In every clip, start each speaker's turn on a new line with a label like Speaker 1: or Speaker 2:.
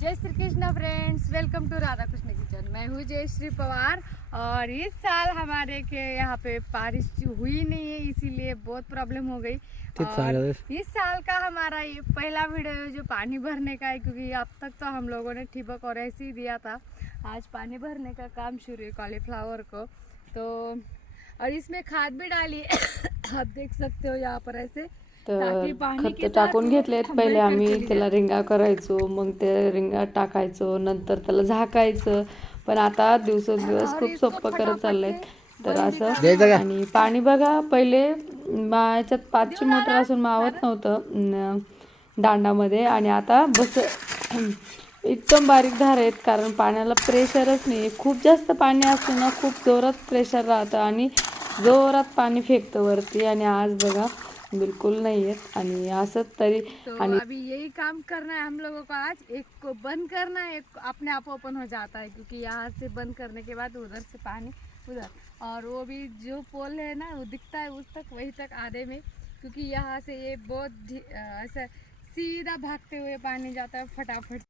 Speaker 1: Jai Shri Krishna friends welcome to Radha Krishna kitchen मैं हूँ जय श्री पवार और इस साल हमारे के यहाँ पे बारिश हुई नहीं है इसीलिए बहुत प्रॉब्लम हो गई। और इस साल का हमारा ये पहला वीडियो है जो पानी भरने का है क्योंकि अब तक तो हम लोगों ने ठिबक और ऐसे ही दिया था। आज पानी भरने का काम शुरू है कॉलीफ्लावर को। तो और इसमें खाद भी डाली आप देख सकते हो यहाँ पर ऐसे।
Speaker 2: तर खत टाकून घेतलेत. पहिले आम्ही त्याला रिंगा करायचो मग ते रिंगा टाकायचो नंतर त्याला झाकायचं. पण आता दिवसेंदिवस खूप सोपं करत चाललंय. तर असं आणि पाणी बघा पहिले याच्यात पाचची मोटर असून मावत नव्हतं न- दांडामध्ये. आणि आता बस एकदम बारीक धार आहेत कारण पाण्याला प्रेशरच नाही. खूप जास्त पाणी असलं ना खूप जोरात प्रेशर राहतं आणि जोरात पाणी फेकतं वरती. आणि आज बघा बिलकुल नहीं है। आणि तरी
Speaker 1: तो
Speaker 2: आणि
Speaker 1: अभी यही काम करना है हम लोगों को आज। एक को बंद करना है एक को अपने आप ओपन हो जाता है क्योंकि यहाँ से बंद करने के बाद उधर से पानी उधर। और वो भी जो पोल है ना वो दिखता है उस तक वही तक आधे में। क्योंकि यहाँ से ये बहुत ऐसा सीधा भागते हुए पानी जाता है फटाफट।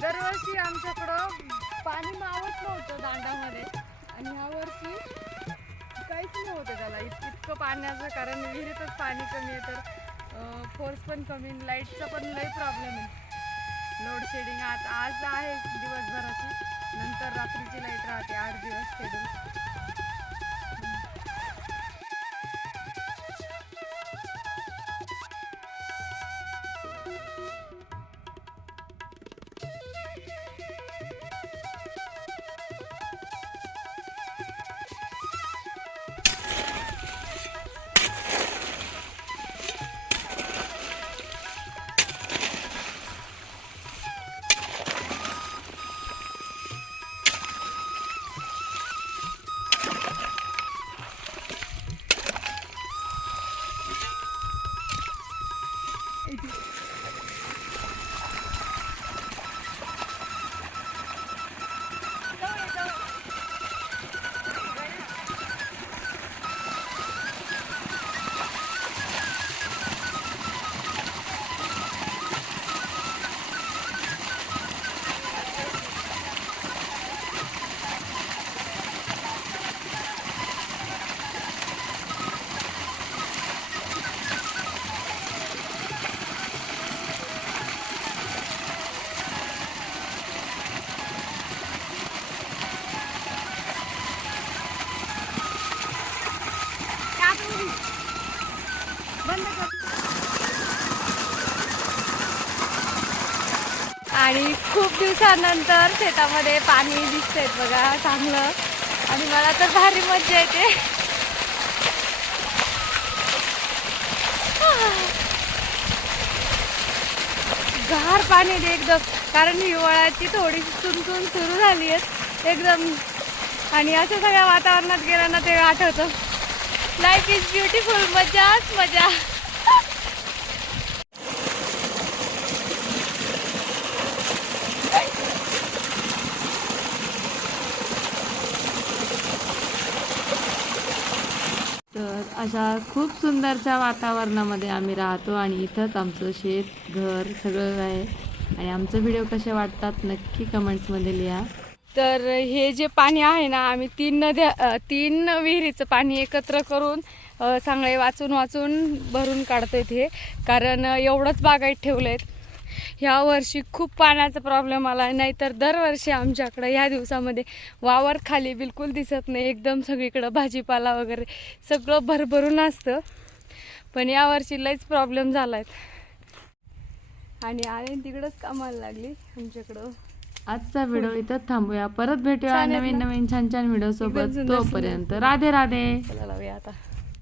Speaker 1: दरवर्षी आमच्याकडं पाणी मावत नव्हतं दांडामध्ये. आणि ह्यावर्षी काहीच नव्हतं त्याला. इत- इतकं पाण्याचं कारण विहिरीतच पाणी कमी आहे तर फोर्स पण कमी लाईटचा पण लई प्रॉब्लेम आहे. लोड शेडिंग आज आज आहे दिवसभर आणि खूप दिवसानंतर शेतामध्ये पाणी दिसतंय बघा चांगलं. आणि मला तर भारी मज्जा येते. गार पाणी दे एकदम. कारण हिवाळ्याची थोडीशी चुनचुन सुरू झाली आहे एकदम. आणि असं सगळ्या वातावरणात गेलं ना ते आठवतं. लाईफ इज ब्युटिफुल मजाच मजा.
Speaker 2: तर अशा खूप सुंदरच्या वातावरणामध्ये आम्ही राहतो आणि इथंच आमचं शेत घर सगळं आहे. आणि आमचे व्हिडिओ कसे वाटतात नक्की कमेंट्समध्ये लिहा.
Speaker 1: तर हे जे पाणी आहे ना आम्ही तीन नद्या तीन विहिरीचं पाणी एकत्र करून सांगळे चांगले वाचून वाचून भरून काढतोय हे कारण एवढंच बागायत ठेवलं आहेत ह्या वर्षी खूप पाण्याचा प्रॉब्लेम आला आहे नाहीतर दरवर्षी आमच्याकडं ह्या दिवसामध्ये वावर खाली बिलकुल दिसत नाही. एकदम सगळीकडं भाजीपाला वगैरे सगळं भरभरून असतं. पण यावर्षी लईच प्रॉब्लेम झाला आहेत आणि आले तिकडंच कामाला लागली आमच्याकडं.
Speaker 2: आजचा व्हिडिओ इथं थांबूया. परत भेटूया नवीन? नवीन छान छान व्हिडिओ सोबत तोपर्यंत. राधे राधे.
Speaker 1: आता.